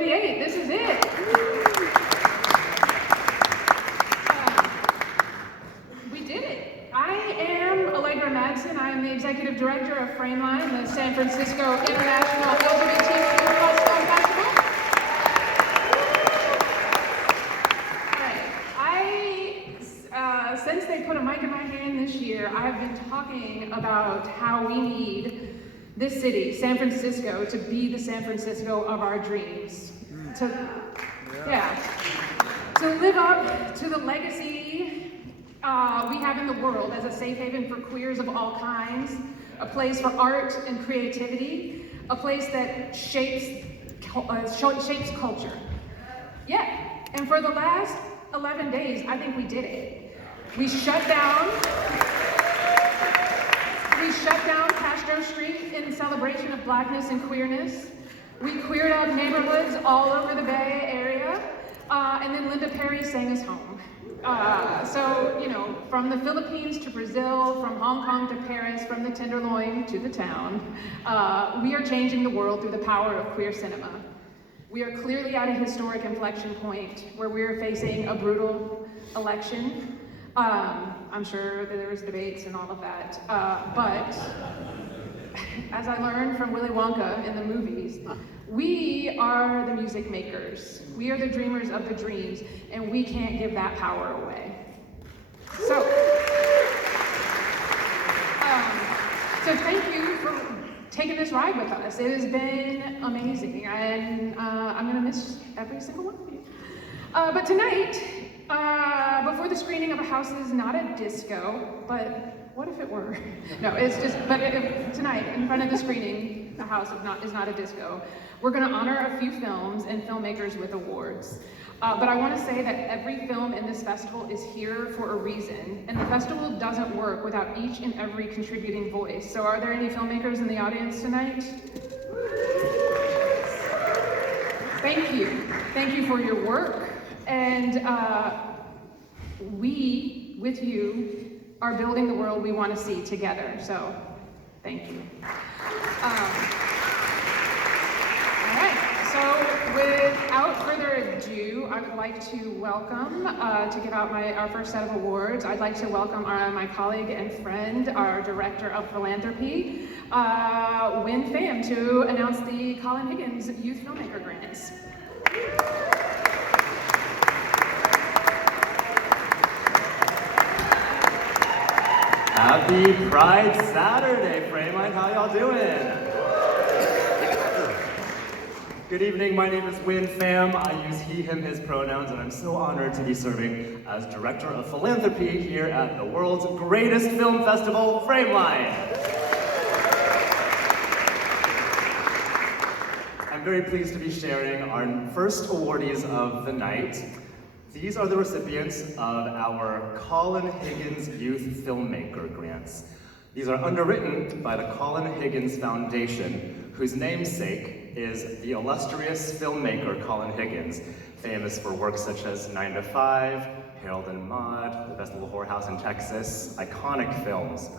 38. This is it. We did it. I am Allegra Madsen. I am the executive director of Frameline, the San Francisco International LGBTQ+ Film Festival. Since they put a mic in my hand this year, I've been talking about how we need this city, San Francisco, to be the San Francisco of our dreams. To live up to the legacy we have in the world as a safe haven for queers of all kinds, a place for art and creativity, a place that shapes culture. Yeah, and for the last 11 days, I think we did it. We shut down Castro Street in celebration of Blackness and queerness. We queered up neighborhoods all over the Bay Area, and then Linda Perry sang us home. So, you know, from the Philippines to Brazil, from Hong Kong to Paris, from the Tenderloin to the town, we are changing the world through the power of queer cinema. We are clearly at a historic inflection point where we're facing a brutal election. I'm sure that there was debates and all of that, but as I learned from Willy Wonka in the movies, we are the music makers. We are the dreamers of the dreams, and we can't give that power away. So thank you for taking this ride with us. It has been amazing, and I'm gonna miss every single one of you. But tonight, before the screening of A House Is Not a Disco, but what if it were? No, it's just, tonight, in front of the screening, A House is Not a Disco, we're gonna honor a few films and filmmakers with awards. But I wanna say that every film in this festival is here for a reason, and the festival doesn't work without each and every contributing voice. So are there any filmmakers in the audience tonight? Thank you. Thank you for your work. And we, with you, are building the world we want to see together. So, thank you. All right, so without further ado, I would like to welcome, to give out our first set of awards, I'd like to welcome my colleague and friend, our Director of Philanthropy, Win Pham, to announce the Colin Higgins Youth Filmmaker Grants. Happy Pride Saturday, Frameline. How y'all doing? Good evening, my name is Win Pham. I use he, him, his pronouns, and I'm so honored to be serving as Director of Philanthropy here at the world's greatest film festival, Frameline. I'm very pleased to be sharing our first awardees of the night. These are the recipients of our Colin Higgins Youth Filmmaker Grants. These are underwritten by the Colin Higgins Foundation, whose namesake is the illustrious filmmaker Colin Higgins, famous for works such as 9 to 5, Harold and Maude, The Best Little Whorehouse in Texas, iconic films.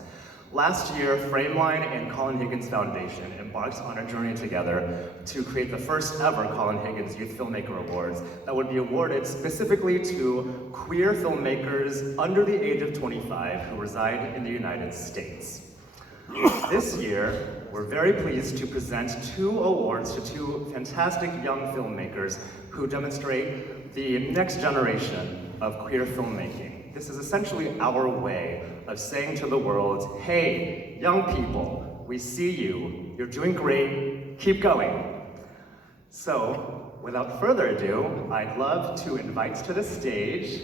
Last year, Frameline and Colin Higgins Foundation embarked on a journey together to create the first ever Colin Higgins Youth Filmmaker Awards that would be awarded specifically to queer filmmakers under the age of 25 who reside in the United States. This year, we're very pleased to present 2 awards to 2 fantastic young filmmakers who demonstrate the next generation of queer filmmaking. This is essentially our way of saying to the world, hey, young people, we see you, you're doing great, keep going. So, without further ado, I'd love to invite to the stage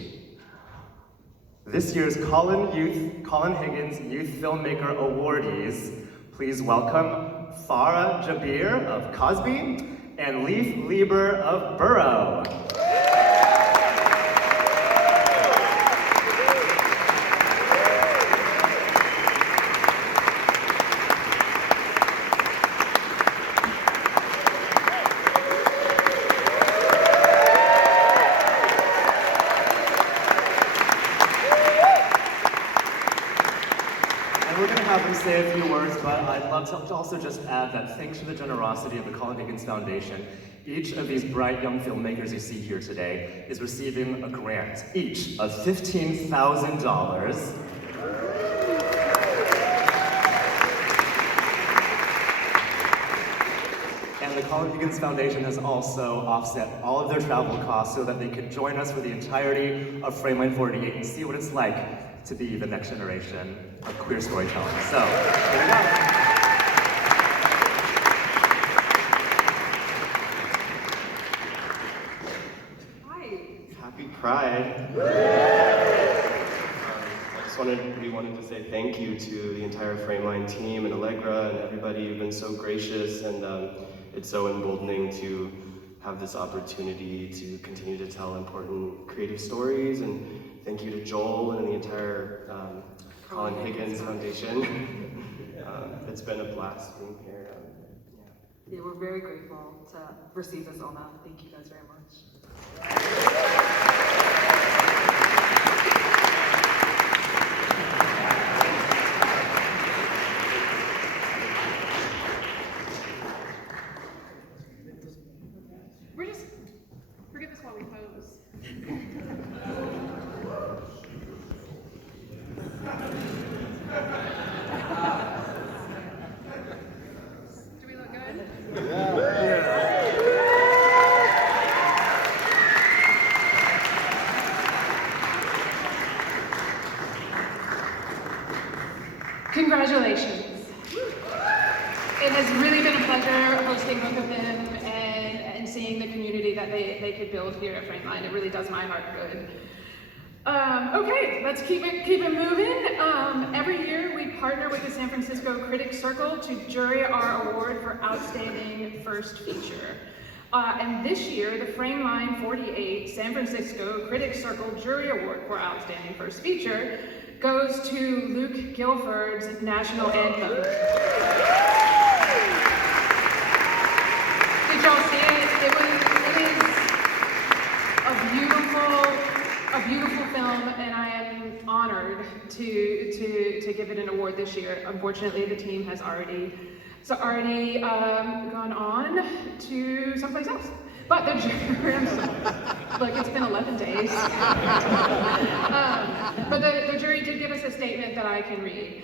this year's Colin Higgins Youth Filmmaker Awardees. Please welcome Farah Jabir of Cosby and Leif Lieber of Burrow. Say a few words, but I'd love to also just add that thanks to the generosity of the Colin Higgins Foundation, Each of these bright young filmmakers you see here today is receiving a grant, each of $15,000. And the Colin Higgins Foundation has also offset all of their travel costs so that they could join us for the entirety of Frameline 48 and see what it's like to be the next generation of queer storytelling. So, here we go. Happy Pride. We wanted to say thank you to the entire Frameline team and Allegra and everybody. You've been so gracious, and it's so emboldening to have this opportunity to continue to tell important creative stories. And thank you to Joel and the entire Colin Higgins Foundation. It's been a blast being here. Yeah, we're very grateful to receive this honor. Thank you guys very much. Forget this while we pose. Do we look good? Congratulations. It has really been a pleasure hosting both of them and seeing the community that they could build here at Frameline. It really does my heart good. Okay, let's keep it moving. Every year we partner with the San Francisco Critics Circle to jury our award for Outstanding First Feature. And this year, the Frameline 48 San Francisco Critics Circle Jury Award for Outstanding First Feature goes to Luke Guilford's National Anthem. Did y'all see it? It is a beautiful film, and I am honored to give it an award this year. Unfortunately, the team has already gone on to someplace else. But the jury, I'm sorry. Look, it's been 11 days. But the jury did give us a statement that I can read.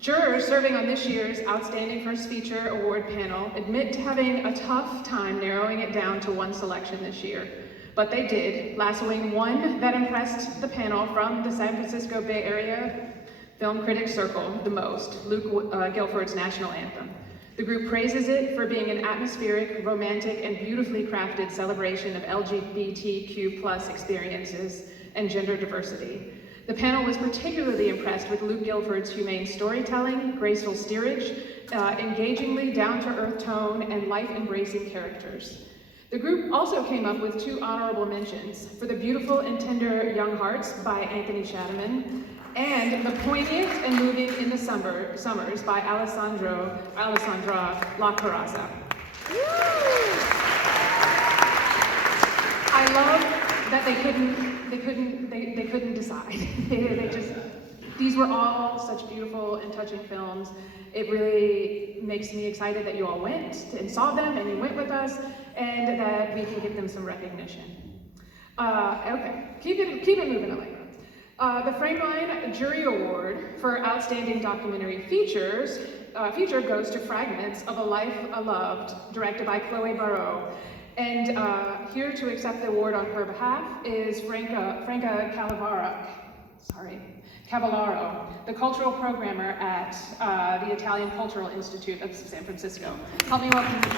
Jurors serving on this year's Outstanding First Feature Award panel admit to having a tough time narrowing it down to one selection this year. But they did, lassoing one that impressed the panel from the San Francisco Bay Area Film Critics Circle the most, Luke Guilford's National Anthem. The group praises it for being an atmospheric, romantic, and beautifully crafted celebration of LGBTQ+ experiences and gender diversity. The panel was particularly impressed with Luke Guilford's humane storytelling, graceful steerage, engagingly down-to-earth tone, and life-embracing characters. The group also came up with 2 honorable mentions for The Beautiful and Tender Young Hearts by Anthony Shadaman, and The Poignant and Moving in the Summers by Alessandra La Carraza. I love that they couldn't decide. These were all such beautiful and touching films. It really makes me excited that you all went and saw them, and you went with us, and that we can give them some recognition. Okay, keep it moving, Allegra. The Frameline Jury Award for Outstanding Documentary feature goes to Fragments of a Life Loved, directed by Chloe Barreau. And here to accept the award on her behalf is Franca Cavallaro, the cultural programmer at the Italian Cultural Institute of San Francisco. Help me welcome her.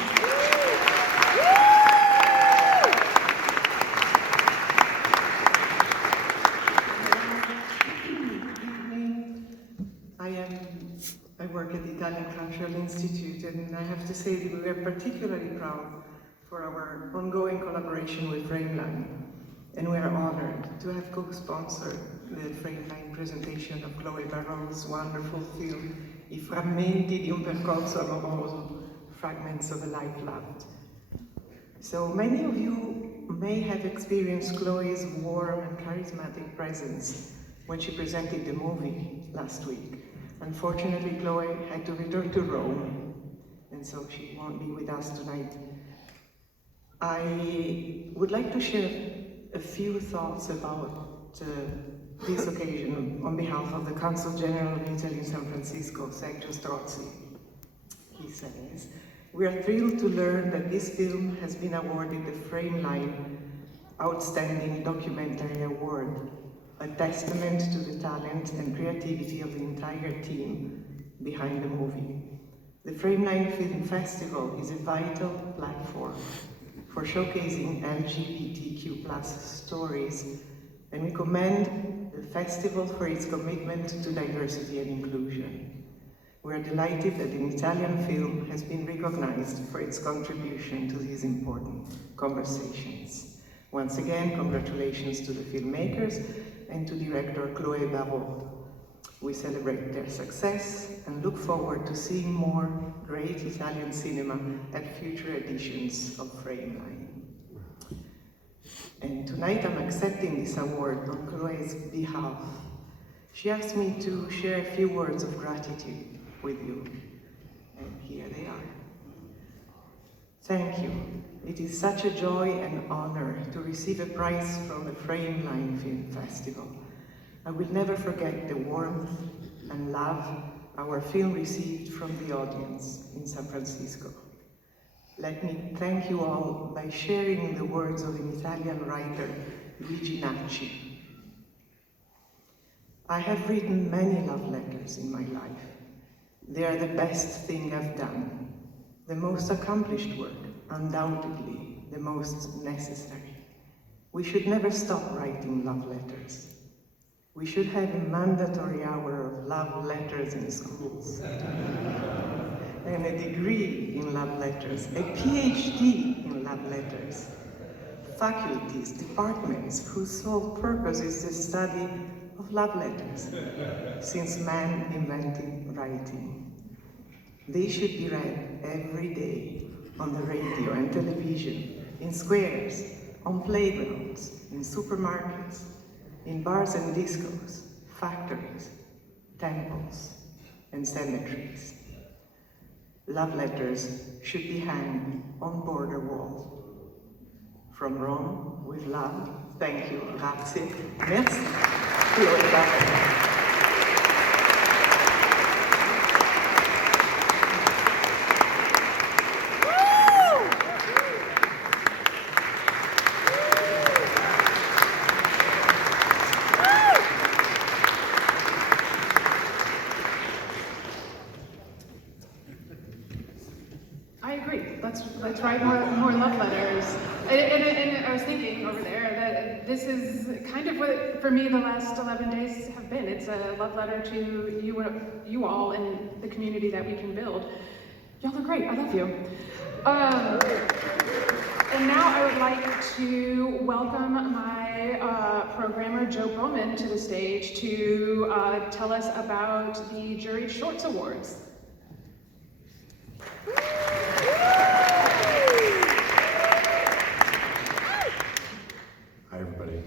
I work at the Italian Cultural Institute, and I have to say that we are particularly proud for our ongoing collaboration with Frameline, and we are honored to have co-sponsored the Frameline presentation of Chloe Barreau's wonderful film, I frammenti di un percorso amoroso, Fragments of a Life Loved. So many of you may have experienced Chloe's warm and charismatic presence when she presented the movie last week. Unfortunately, Chloe had to return to Rome, and so she won't be with us tonight. I would like to share a few thoughts about this occasion on behalf of the Consul General of Italy in San Francisco, Sergio Strozzi. He says, "We are thrilled to learn that this film has been awarded the Frameline Outstanding Documentary Award, a testament to the talent and creativity of the entire team behind the movie. The Frameline Film Festival is a vital platform for showcasing LGBTQ+ stories, and we commend the festival for its commitment to diversity and inclusion. We are delighted that an Italian film has been recognized for its contribution to these important conversations. Once again, congratulations to the filmmakers and to director Chloé Barrault. We celebrate their success and look forward to seeing more great Italian cinema at future editions of Frameline." And tonight I'm accepting this award on Chloé's behalf. She asked me to share a few words of gratitude with you, and here they are. Thank you. It is such a joy and honor to receive a prize from the Frameline Film Festival. I will never forget the warmth and love our film received from the audience in San Francisco. Let me thank you all by sharing the words of an Italian writer, Luigi Nacci. "I have written many love letters in my life. They are the best thing I've done, the most accomplished work, undoubtedly the most necessary. We should never stop writing love letters. We should have a mandatory hour of love letters in schools, and a degree in love letters, a PhD in love letters, faculties, departments whose sole purpose is the study of love letters, since man invented writing. They should be read every day on the radio and television, in squares, on playgrounds, in supermarkets, in bars and discos, factories, temples, and cemeteries. Love letters should be hanged on border walls. From Rome, with love, thank you, grazie, merci, Chloé Barrault." I agree. Let's write more love letters. And I was thinking over there that this is kind of what, for me, the last 11 days have been. It's a love letter to you all and the community that we can build. Y'all are great. I love you. And now I would like to welcome my programmer, Joe Bowman, to the stage to tell us about the Juried Shorts Awards. Hi everybody.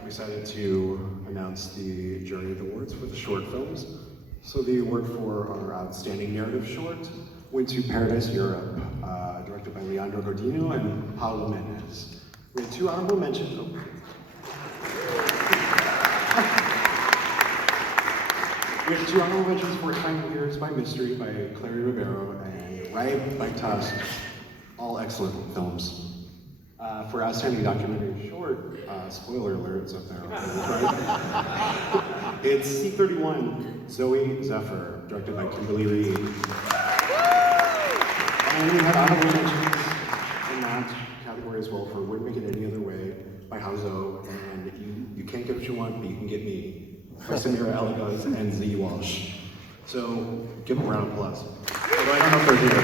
I'm excited to announce the Jury of Awards for the short films. So the award for our outstanding narrative short went to Paradise Europe, directed by Leandro Gordino and Paulo Mendes. We had two honorable mentions. We have two honorable mentions for Time Years by Mystery by Clary Ribeiro and Ripe by Tusk. All excellent films. For outstanding documentary short, spoiler alerts up there. Right? It's C31, Zoe Zephyr, directed by Kimberly Reed. And we had honorable mentions in that category as well for Wouldn't Make It Any Other Way by Hauzo, and You Can't Get What You Want, But You Can Get Me by Samira Elegans and Z Walsh. So give them a round of applause. Although I don't know if they're here.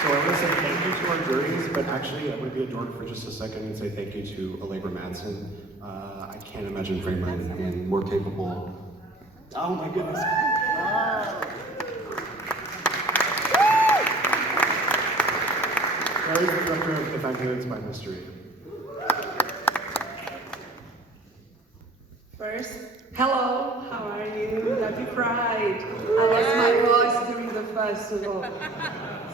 So I want to say thank you to our juries, but actually I want to be a dork for just a second and say thank you to Allegra Madsen. I can't imagine Frameline being more capable. Oh my goodness. Clary's the director of If I Hear It's by Mystery. First, hello, how are you? Happy Pride. I lost my voice during the festival.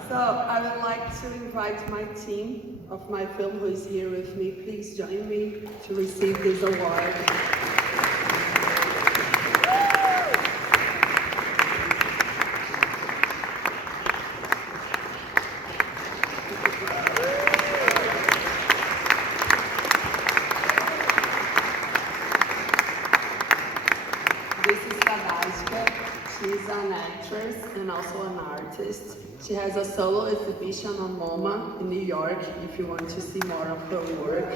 So I would like to invite my team of my film who is here with me. Please join me to receive this award. This is Tadaska. She's an actress and also an artist. She has a solo exhibition on MoMA in New York if you want to see more of her work.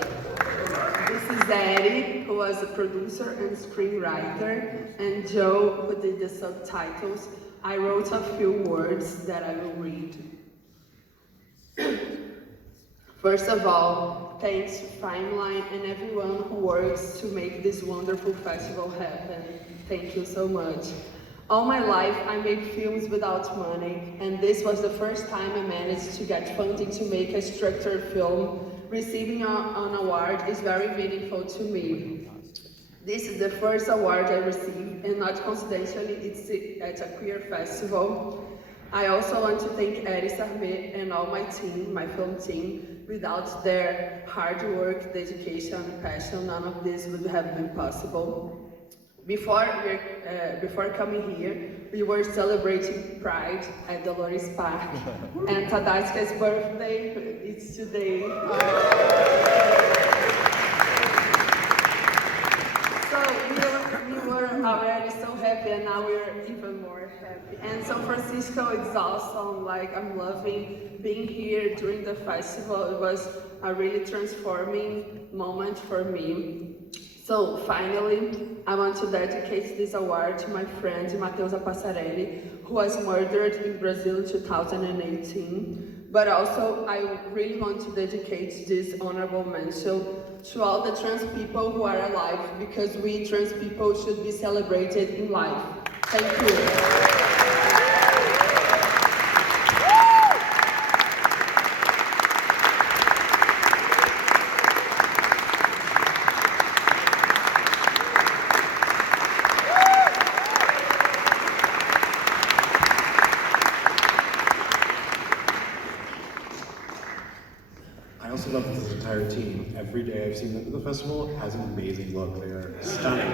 This is Eddie, who was a producer and screenwriter, and Joe, who did the subtitles. I wrote a few words that I will read. First of all, thanks to Frameline and everyone who works to make this wonderful festival happen. Thank you so much. All my life, I made films without money, and this was the first time I managed to get funding to make a structured film. Receiving an award is very meaningful to me. This is the first award I received, and not coincidentally, it's at a queer festival. I also want to thank Eddie Sarmet and all my team, my film team. Without their hard work, dedication, and passion, none of this would have been possible. Before coming here, we were celebrating Pride at Dolores Park, and Tadaska's birthday is today. So we were already so happy, and now we're even more happy. And San Francisco is awesome. Like, I'm loving being here during the festival. It was a really transforming moment for me. So finally, I want to dedicate this award to my friend Matheusa Passarelli, who was murdered in Brazil in 2018. But also, I really want to dedicate this honorable mention to all the trans people who are alive, because we trans people should be celebrated in life. Thank you. I also love this entire team. Every day I've seen them at the festival has an amazing look. They are stunning.